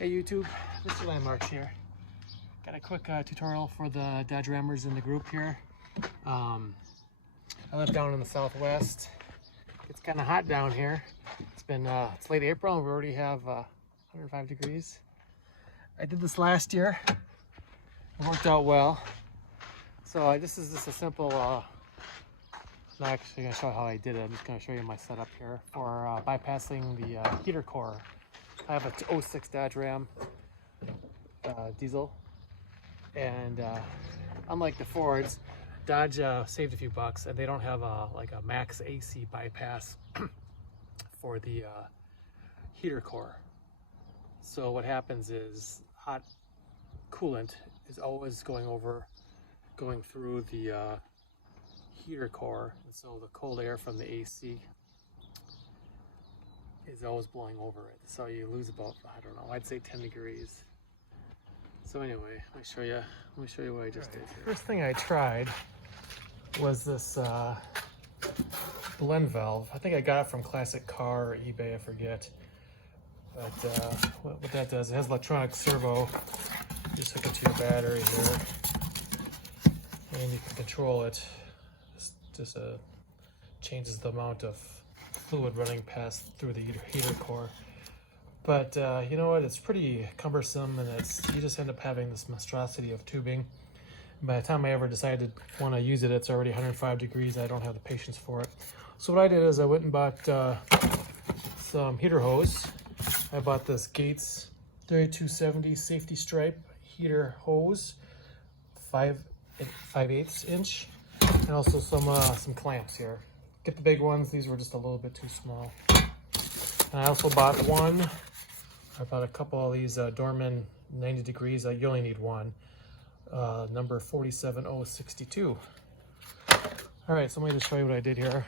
Hey YouTube, Mr. Landmarks here. Got a quick tutorial for the Dodge Rammers in the group here. I live down in the Southwest. It's kind of hot down here. It's late April and we already have 105 degrees. I did this last year. It worked out well. So this is just a simple, I'm not actually going to show how I did it. I'm just going to show you my setup here for bypassing the heater core. I have a 06 Dodge Ram diesel, and unlike the Fords, Dodge saved a few bucks, and they don't have like a max AC bypass for the heater core. So what happens is hot coolant is always going through the heater core, and so the cold air from the AC is always blowing over it. So you lose about, I don't know, I'd say 10 degrees. So anyway, let me show you what I just did here. First thing I tried was this blend valve. I think I got it from Classic Car or eBay, I forget. But what that does, it has electronic servo. You just hook it to your battery here, and you can control it. Just changes the amount of fluid running through the heater core. But you know what, it's pretty cumbersome, and you just end up having this monstrosity of tubing. By the time I ever decided to want to use it, it's already 105 degrees. I don't have the patience for it. So what I did is I went and bought some heater hose. I bought this Gates 3270 safety stripe heater hose, 5/8 inch, and also some clamps here. Get the big ones. These were just a little bit too small. And I also bought I bought a couple of these Dorman 90 degrees. You only need one. Number 47062. All right, so let me just show you what I did here.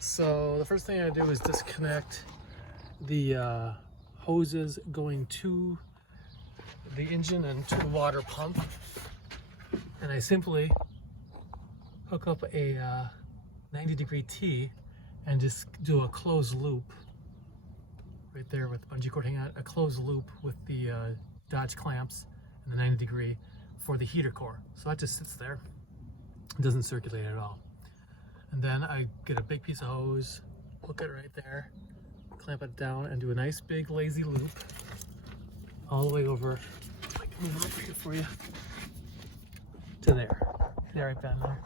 So the first thing I do is disconnect the hoses going to the engine and to the water pump. And I simply hook up a 90-degree T and just do a closed loop right there with bungee cord hanging out, a closed loop with the Dodge clamps and the 90-degree for the heater core. So that just sits there. It doesn't circulate at all. And then I get a big piece of hose, hook it right there, clamp it down, and do a nice big lazy loop all the way over. I can move it over here for you to there. There, right down there.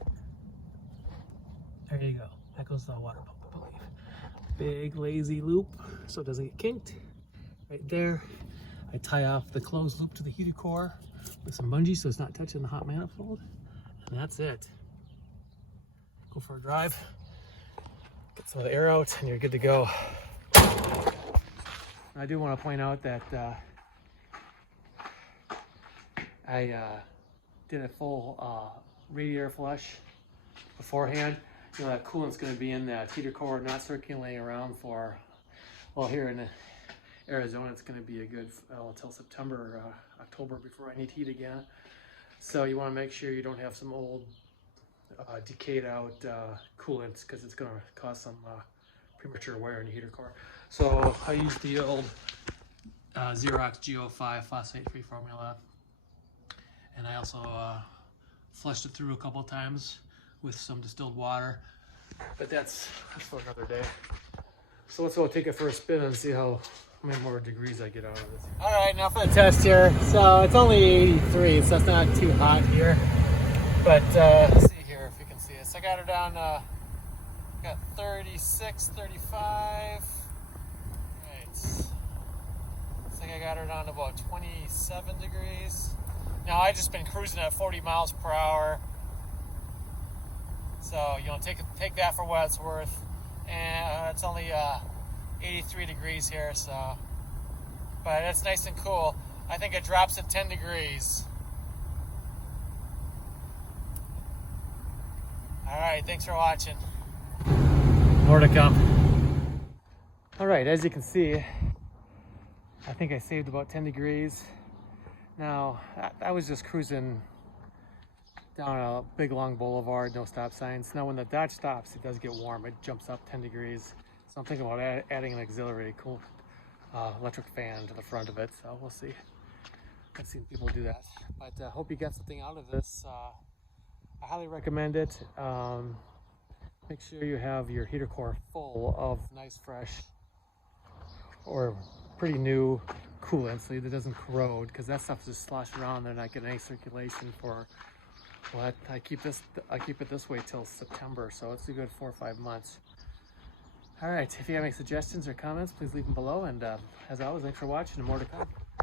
There you go. That goes to the water pump, I believe. Big lazy loop so it doesn't get kinked. Right there. I tie off the closed loop to the heater core with some bungee so it's not touching the hot manifold. And that's it. Go for a drive, get some of the air out, and you're good to go. I do want to point out that I did a full radiator flush beforehand. You know, that coolant's going to be in that heater core, not circulating around for, well, here in Arizona, it's going to be a good until September, October before I need heat again. So you want to make sure you don't have some old decayed out coolant, because it's going to cause some premature wear in the heater core. So I used the old Xerox GO5 phosphate-free formula, and I also flushed it through a couple of times with some distilled water, but that's for another day. So let's go take it for a spin and see how many more degrees I get out of this. All right, now for the test here. So it's only 83, so it's not too hot here. But let's see here if you can see this. I got her down, got 36, 35. Right. I think I got her down to about 27 degrees. Now I just been cruising at 40 miles per hour. So, you know, take that for what it's worth. And it's only 83 degrees here, so. But it's nice and cool. I think it drops at 10 degrees. All right, thanks for watching. More to come. All right, as you can see, I think I saved about 10 degrees. Now, I was just cruising down a big long boulevard, no stop signs. Now when the Dodge stops, it does get warm. It jumps up 10 degrees. So I'm thinking about adding an auxiliary cool electric fan to the front of it. So we'll see. I've seen people do that. But I hope you get something out of this. I highly recommend it. Make sure you have your heater core full of nice, fresh, or pretty new coolant so that it doesn't corrode, because that stuff just sloshing around. They're not getting any circulation for, well, I keep it this way till September, so it's a good 4 or 5 months. All right, if you have any suggestions or comments, please leave them below, and as always, thanks for watching, and more to come.